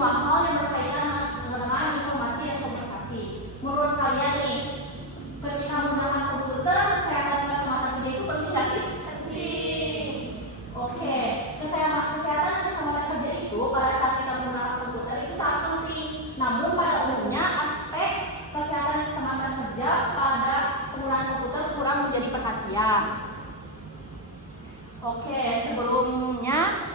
semua hal yang berkaitan dengan informasi dan komunikasi. Menurut kalian nih, ketika menggunakan komputer, kesehatan dan keselamatan kerja itu penting nggak sih? Penting. Oke, kesehatan dan keselamatan kerja itu pada saat kita menggunakan komputer itu sangat penting. Namun pada umumnya aspek kesehatan dan keselamatan kerja pada penggunaan komputer kurang menjadi perhatian. Oke, sebelumnya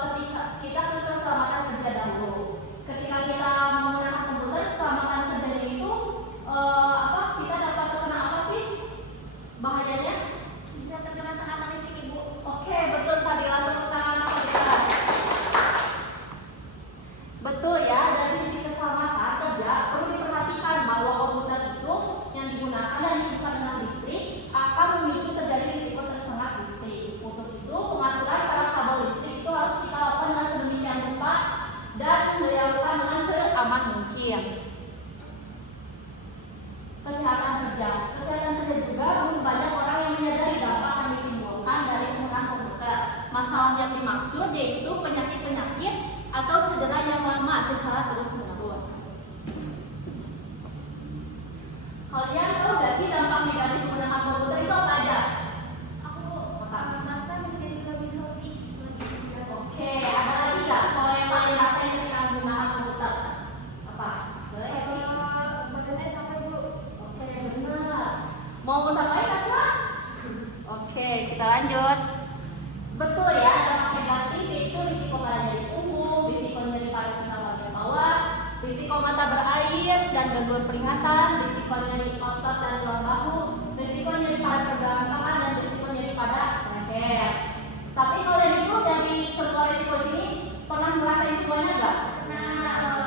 ketika kita ke keselamatan kerja dahulu. Ketika kita menggunakan komputer, keselamatan kerjanya itu kita dapat terkena apa sih bahayanya? Bisa terkena sengatan listrik, Ibu. Oke, betul Fadila, tepuk tangan Fadila. Betul ya, dari sisi keselamatan kerja perlu diperhatikan bahwa komputer itu yang digunakan dan dibuka dengan listrik akan memicu terjadi risiko tersengat listrik. Untuk itu, pengaturan pada kabel listrik itu harus kita lakukan dengan sedemikian rupa dan dilakukan dengan seaman mungkin. Kesehatan kerja juga belum banyak orang yang menyadari dampak yang ditimbulkan dari penggunaan komputer. Masalah yang dimaksud yaitu penyakit-penyakit atau cedera yang lama secara terus-menerus. Kalian tahu gak sih dampak negatif menggunakan komputer itu apa aja? Mata menjadi lebih letih. Oke, ada lagi gak? Kalau yang paling rasain ketika menggunakan komputer apa? Boleh ya, badannya capek, Bu. Oke, benar. Mau tambahin gak sih? Oke, kita lanjut. Betul ya, dampak negatif yaitu risiko pada nyeri punggung, risiko nyeri pada pinggang bagian bawah, risiko mata berair dan gangguan penglihatan, risiko nyeri otot dan tulang bahu, risiko nyeri pada pergelangan tangan, dan risiko nyeri pada leher. Tapi kalian itu dari semua risiko sini pernah merasain semuanya nggak? Nah,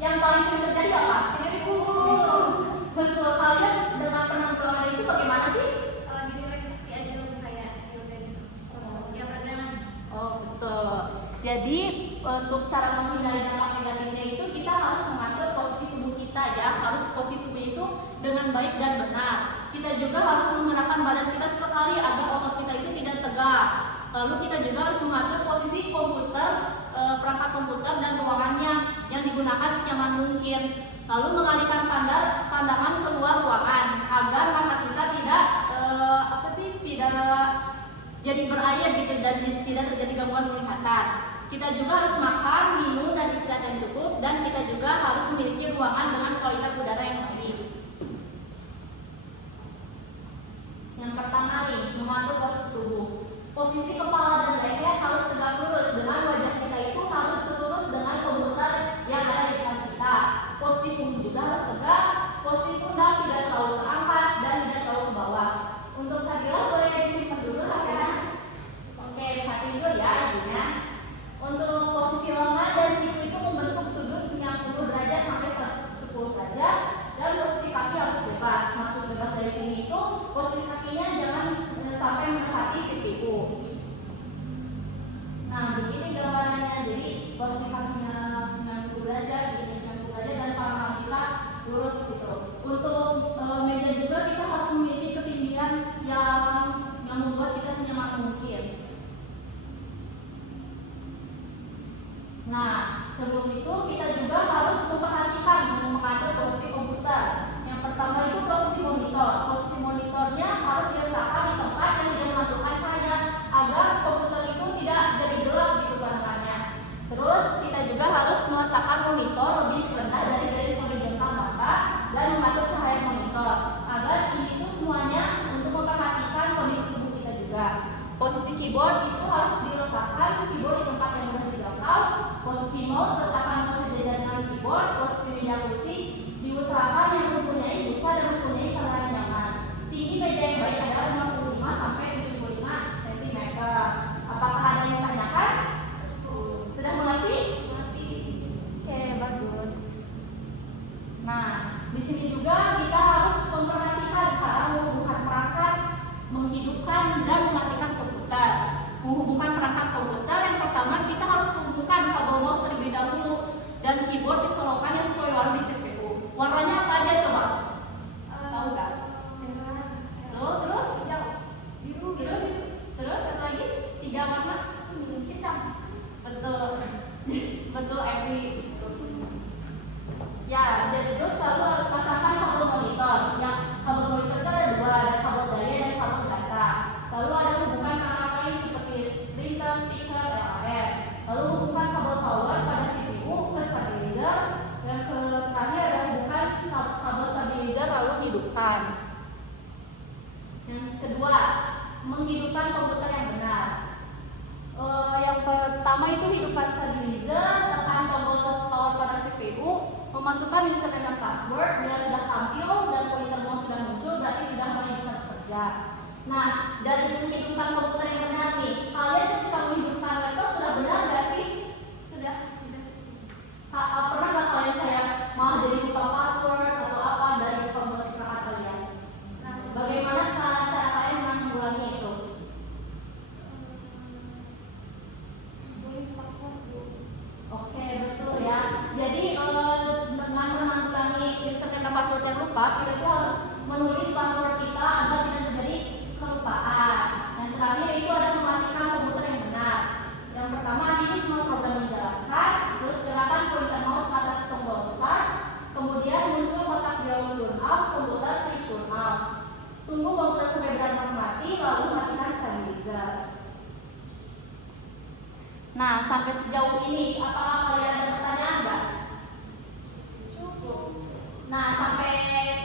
yang paling sering terjadi apa? Nyeri punggung. Betul, kalian dengan penanggulangan itu bagaimana sih? Direlaksasi aja dulu kayak yoga gitu. Ya pernah. Oh betul. Jadi untuk cara menghindari dampak negatifnya itu kita harus mengatur posisi tubuh kita ya, harus posisi tubuh itu dengan baik dan benar. Kita juga harus menggerakkan badan kita sekali agar otot kita itu tidak tegak. Lalu kita juga harus mengatur posisi komputer, perangkat komputer dan ruangannya yang digunakan senyaman mungkin. Lalu mengalihkan pandangan keluar ruangan agar mata kita tidak jadi berair gitu dan tidak terjadi gangguan penglihatan. Kita juga harus makan, minum dan istirahat yang cukup, dan kita juga harus memiliki ruangan dengan kualitas udara yang baik. Yang pertama nih, mengatur posisi tubuh. Posisi kepala dan leher harus tegak lurus dengan wajah kita itu harus lurus dengan komputer yang ada di depan kita. Posisi punggung juga harus tegak, posisi pundak tidak terlalu terangkat dan tidak terlalu ke bawah. Untuk Fadila boleh disimpan dulu ya. Oke, perhatiin dulu ya ibunya. Untuk posisi lengan dan siku itu membentuk sudut 90 derajat sampai 110 derajat, dan posisi kaki harus bebas. Maksud bebas dari sini itu posisi kakinya jangan sampai mendekati siku. Nah, begini gambarannya. Jadi posisi kakinya 90 derajat, jadi 90 derajat dan pangkal kita lurus gitu. Untuk meja juga kita harus memiliki ketinggian yang membuat kita senyaman mungkin. Nah, sebelum itu kita juga harus memperhatikan mengatur posisi komputer. Yang pertama itu posisi monitor. Posisi monitornya harus diletakkan di tempat yang tidak memantulkan cahaya agar komputer itu tidak jadi gelap gitu bahannya. Terus kita juga harus meletakkan monitor lebih rendah dari garis horizontal mata dan mengatur cahaya monitor agar ini itu semuanya untuk memperhatikan kondisi tubuh kita juga. Posisi keyboard itu harus diletakkan keyboard di tempat yang mudah dijangkau. Posisi mouse letakkan mouse sejajar dengan keyboard. Posisi meja kursi diusahakan yang mempunyai busa dan mempunyai saluran nyaman. Tinggi meja yang baik adalah 55 sampai 75 cm. Apakah ada yang ditanyakan? Sudah mengerti? Mengerti. Oke, bagus. Nah, di sini juga kita harus memperhatikan cara menghubungkan perangkat, menghidupkan dan mematikan komputer. Menghubungkan perangkat komputer, yang pertama kita harus hubungkan kabel mouse terlebih dahulu dan keyboard dicolokkan sesuai warna di CPU. Warnanya apa aja coba? Tahu nggak? Terus biru, terus satu lagi 3 warna hitam. Betul, betul. kehidupan komputer yang benar. Yang pertama itu hidupkan stabilizer, tekan tombol power pada CPU, memasukkan username dan password. Bila sudah tampil dan pointer mouse sudah muncul, berarti sudah mulai bisa bekerja. Nah, dari kehidupan komputer yang benar nih, kalian ketika menghidupkan laptop sudah benar nggak sih? Sudah. Pernah nggak kalian kayak malah jadi lupa password atau apa dari komputer perangkat kalian? Nah, bagaimana cara kalian mengulangi itu? Oke, betul ya. Jadi dengan menanggulangi username dan password yang lupa, kita itu harus menulis password kita agar tidak terjadi kelupaan. Yang terakhir itu ada mematikan komputer yang benar. Yang pertama, ini semua program dijalankan, terus gerakan pointer mouse ke atas tombol start, kemudian muncul kotak dialog turn off, komputer klik turn off. Tunggu komputer sampai benar-benar mati, lalu matikan stabilizer. Nah, sampai sejauh ini, apakah kalian ada pertanyaan nggak? Cukup. Nah, sampai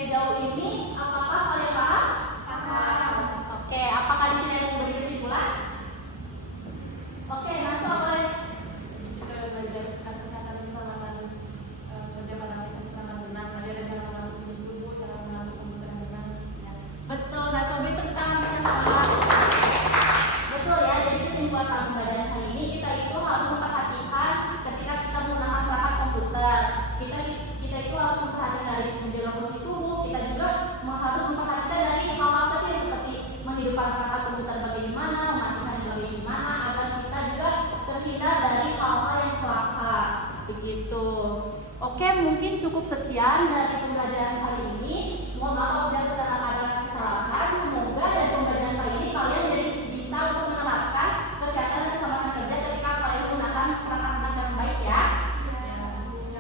sejauh ini, apakah kalian paham? Paham. Oke, apakah di sini ada yang memberi kesimpulan? Oke, masuk boleh. Kita belajar kesehatan informasi bagaimana kita benar, ada cara mengatur tubuh, cara mengatur komputer yang benar. Betul, nah sobat itu kita bisa sekolah. Betul ya, jadi kesimpulan pembelajaran hari ini kita itu harus memperhatikan ketika kita menggunakan perangkat komputer. Kita itu harus memperhatikan dari menjaga posisi tubuh, kita juga harus memperhatikan dari hal-hal kecil seperti menghidupkan perangkat komputer bagaimana, mematikan bagaimana, agar kita juga terhindar dari hal-hal yang celaka. Begitu. Oke, mungkin cukup sekian dari pembelajaran hari ini. Mohon maaf apabila ada kesalahan. Semoga dari pembelajaran kali ini kalian jadi bisa untuk menerapkan kesehatan dan keselamatan kerja ketika kalian menggunakan perangkat dengan baik ya.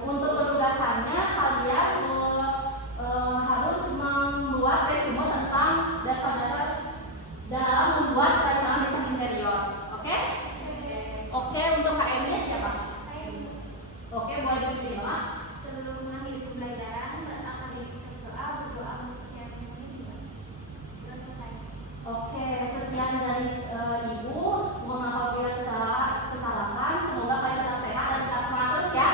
Untuk penugasannya kalian harus membuat resume tentang dasar-dasar dalam membuat rancangan desain interior. Oke? Oke, untuk KM-nya siapa? Oke, boleh diterima. Sebelum mengakhiri pembelajaran, berdoa untuk yang ini. Sudah selesai. Oke, sekian dari Ibu. Mohon maaf apabila kesalahan. Semoga kalian tetap sehat dan tetap semangat terus ya.